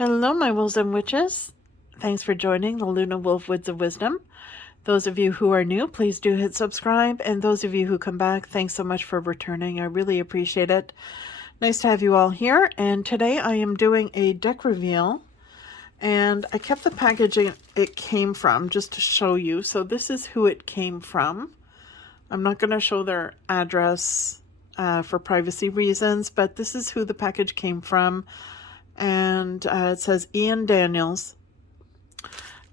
Hello, my wolves and witches. Thanks for joining the Luna Wolf Woods of Wisdom. Those of you who are new, please do hit subscribe. And those of you who come back, thanks so much for returning. I really appreciate it. Nice to have you all here. And today I am doing a deck reveal. And I kept the packaging it came from just to show you. So this is who it came from. I'm not going to show their address for privacy reasons, but this is who the package came from. And it says Ian Daniels.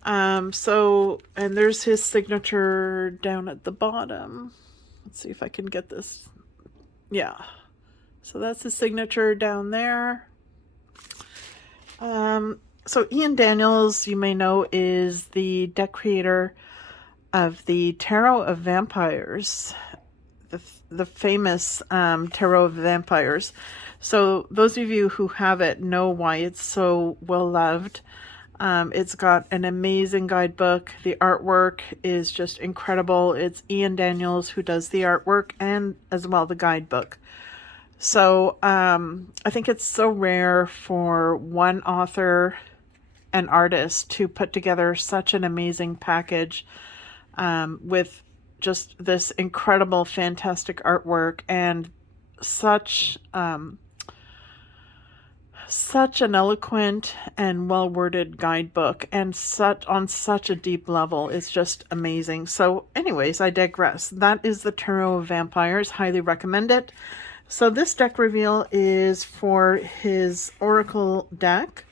And there's his signature down at the bottom. Let's see if I can get this. Yeah. So that's his signature down there. So Ian Daniels, you may know, is the deck creator of the Tarot of Vampires, the famous Tarot of Vampires. So those of you who have it know why it's so well loved. It's got an amazing guidebook. The artwork is just incredible. It's Ian Daniels who does the artwork and as well the guidebook. So I think it's so rare for one author and artist to put together such an amazing package with just this incredible, fantastic artwork and such an eloquent and well-worded guidebook, and on such a deep level. It's just amazing. So anyways, I digress. That is the Tarot of Vampires. Highly recommend it. So this deck reveal is for his Oracle deck,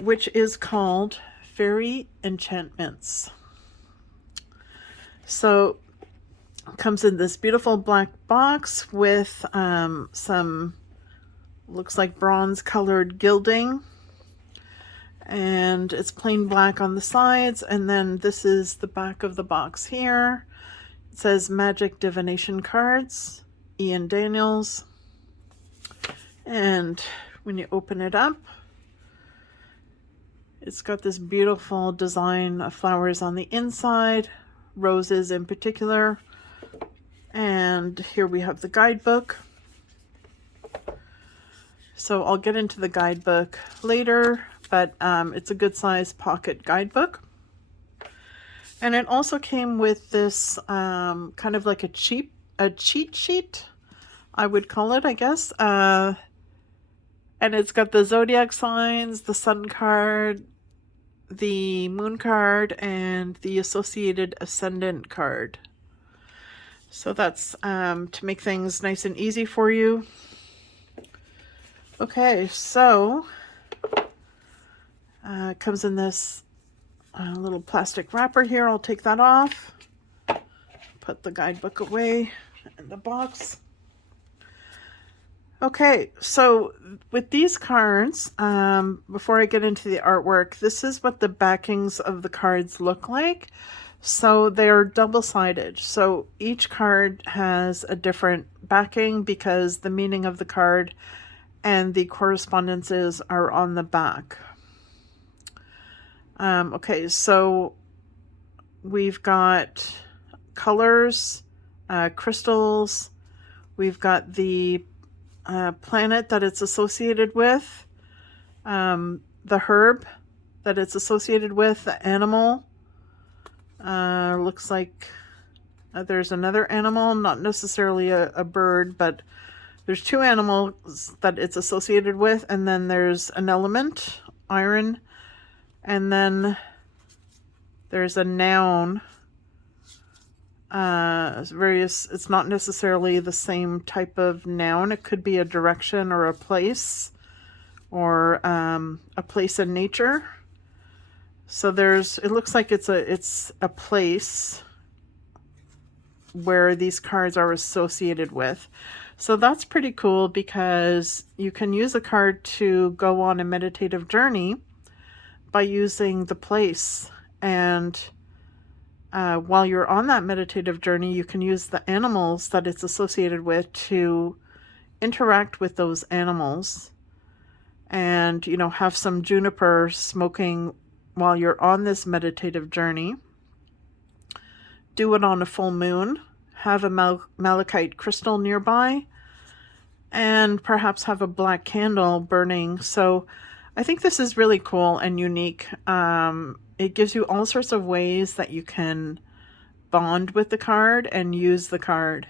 which is called Faerie Enchantments. So it comes in this beautiful black box with some looks like bronze colored gilding, and it's plain black on the sides. And then this is the back of the box here. It says Magic Divination Cards, Ian Daniels. And when you open it up, it's got this beautiful design of flowers on the inside, roses in particular. And here we have the guidebook. So I'll get into the guidebook later, but it's a good size pocket guidebook. And it also came with this kind of like a cheat sheet, I would call it, I guess. And it's got the zodiac signs, the sun card, the moon card, and the associated ascendant card. So that's to make things nice and easy for you. Okay, so it comes in this little plastic wrapper here. I'll take that off. Put the guidebook away in the box. Okay, so with these cards, before I get into the artwork, this is what the backings of the cards look like. So they're double-sided. So each card has a different backing because the meaning of the card and the correspondences are on the back. Okay, so we've got colors, crystals, we've got the planet that it's associated with, the herb that it's associated with, the animal. Looks like there's another animal, not necessarily a bird, but there's two animals that it's associated with, and then there's an element, iron, and then there's a noun. It's not necessarily the same type of noun. It could be a direction or a place, or a place in nature. So it looks like it's a place where these cards are associated with. So that's pretty cool because you can use a card to go on a meditative journey by using the place. And while you're on that meditative journey, you can use the animals that it's associated with to interact with those animals. And, have some juniper smoking while you're on this meditative journey. Do it on a full moon. Have a malachite crystal nearby, and perhaps have a black candle burning. So I think this is really cool and unique. It gives you all sorts of ways that you can bond with the card and use the card.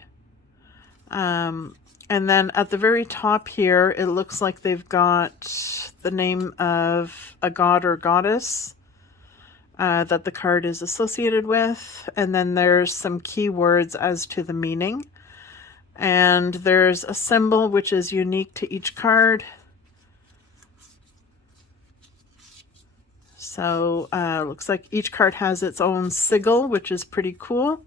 Um, and then at the very top here, it looks like they've got the name of a god or goddess that the card is associated with. And then there's some keywords as to the meaning. And there's a symbol which is unique to each card. So looks like each card has its own sigil, which is pretty cool.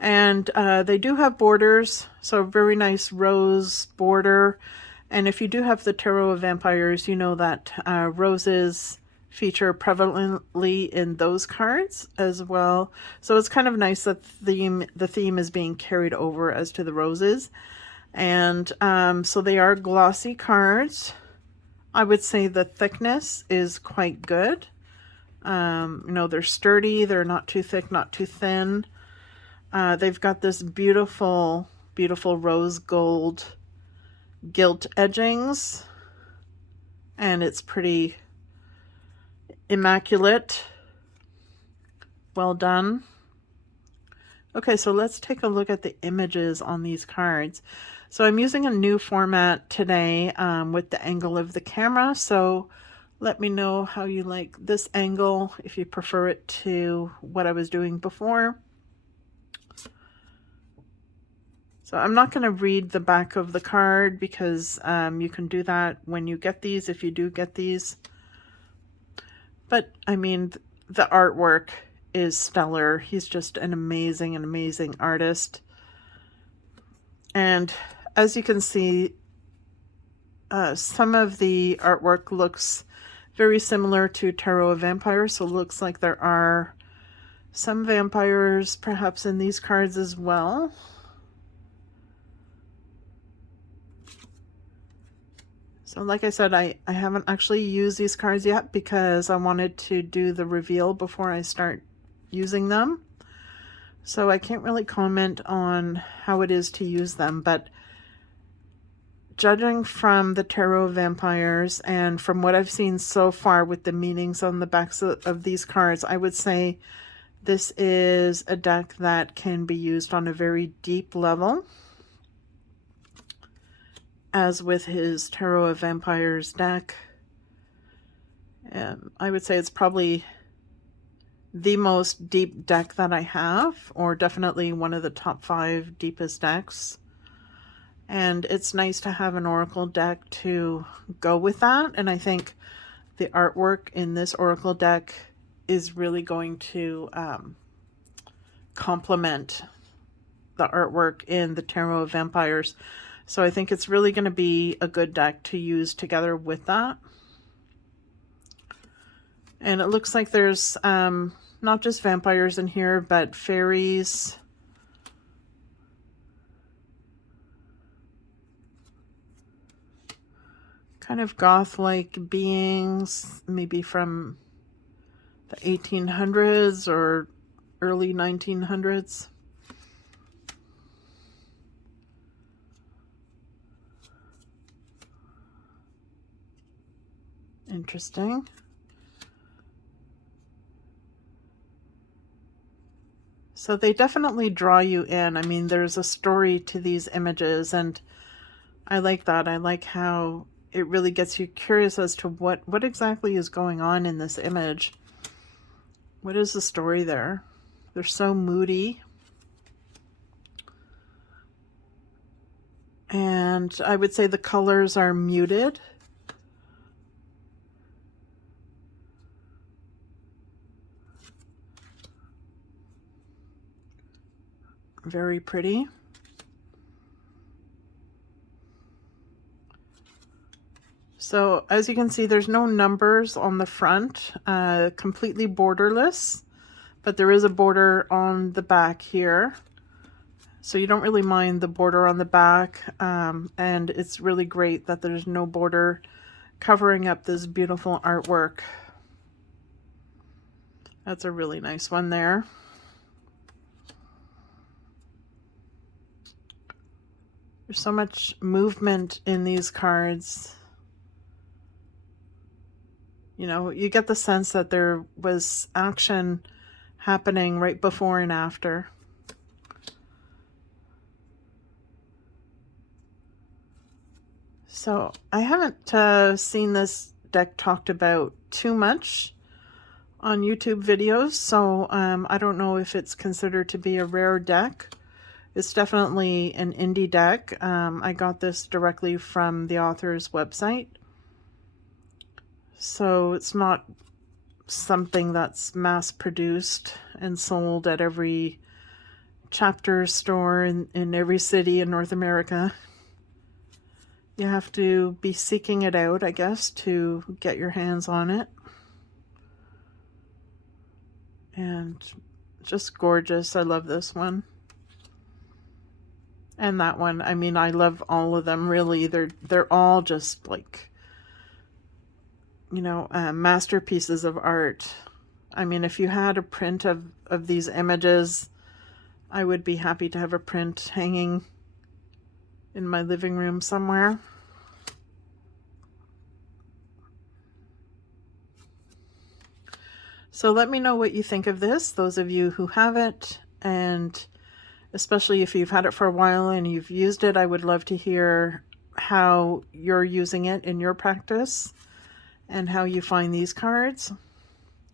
And they do have borders, so a very nice rose border. And if you do have the Tarot of Vampires, you know that roses feature prevalently in those cards as well. So it's kind of nice that the theme is being carried over as to the roses. And so they are glossy cards. I would say the thickness is quite good. You know, they're sturdy, they're not too thick, not too thin. They've got this beautiful, beautiful rose gold gilt edgings, and it's pretty immaculate. Well done. Okay, so let's take a look at the images on these cards. So I'm using a new format today with the angle of the camera, so let me know how you like this angle, if you prefer it to what I was doing before. So I'm not going to read the back of the card because you can do that when you get these, if you do get these. But I mean, the artwork is stellar. He's just an amazing, amazing artist. And as you can see, some of the artwork looks very similar to Tarot of Vampires. So it looks like there are some vampires perhaps in these cards as well. So like I said, I haven't actually used these cards yet because I wanted to do the reveal before I start using them. So I can't really comment on how it is to use them, but judging from the Tarot of Vampires and from what I've seen so far with the meanings on the backs of these cards, I would say this is a deck that can be used on a very deep level. As with his Tarot of Vampires deck, I would say it's probably the most deep deck that I have, or definitely one of the top 5 deepest decks. And it's nice to have an Oracle deck to go with that, and I think the artwork in this Oracle deck is really going to complement the artwork in the Tarot of Vampires. So I think it's really going to be a good deck to use together with that. And it looks like there's not just vampires in here, but fairies. Kind of goth-like beings, maybe from the 1800s or early 1900s. Interesting. So they definitely draw you in. I mean, there's a story to these images, and I like that. I like how it really gets you curious as to what exactly is going on in this image. What is the story there? They're so moody. And I would say the colors are muted. Very pretty. So as you can see, there's no numbers on the front, completely borderless, but there is a border on the back here. So you don't really mind the border on the back, and it's really great that there's no border covering up this beautiful artwork. That's a really nice one there. There's so much movement in these cards. You know, you get the sense that there was action happening right before and after. So I haven't seen this deck talked about too much on YouTube videos, so I don't know if it's considered to be a rare deck. It's definitely an indie deck. I got this directly from the author's website, so it's not something that's mass produced and sold at every chapter store in every city in North America. You have to be seeking it out, I guess, to get your hands on it. And just gorgeous. I love this one. And that one. I mean, I love all of them, really. They're all just like, you know, masterpieces of art. I mean, if you had a print of these images, I would be happy to have a print hanging in my living room somewhere. So let me know what you think of this, those of you who have it, and especially if you've had it for a while and you've used it, I would love to hear how you're using it in your practice and how you find these cards.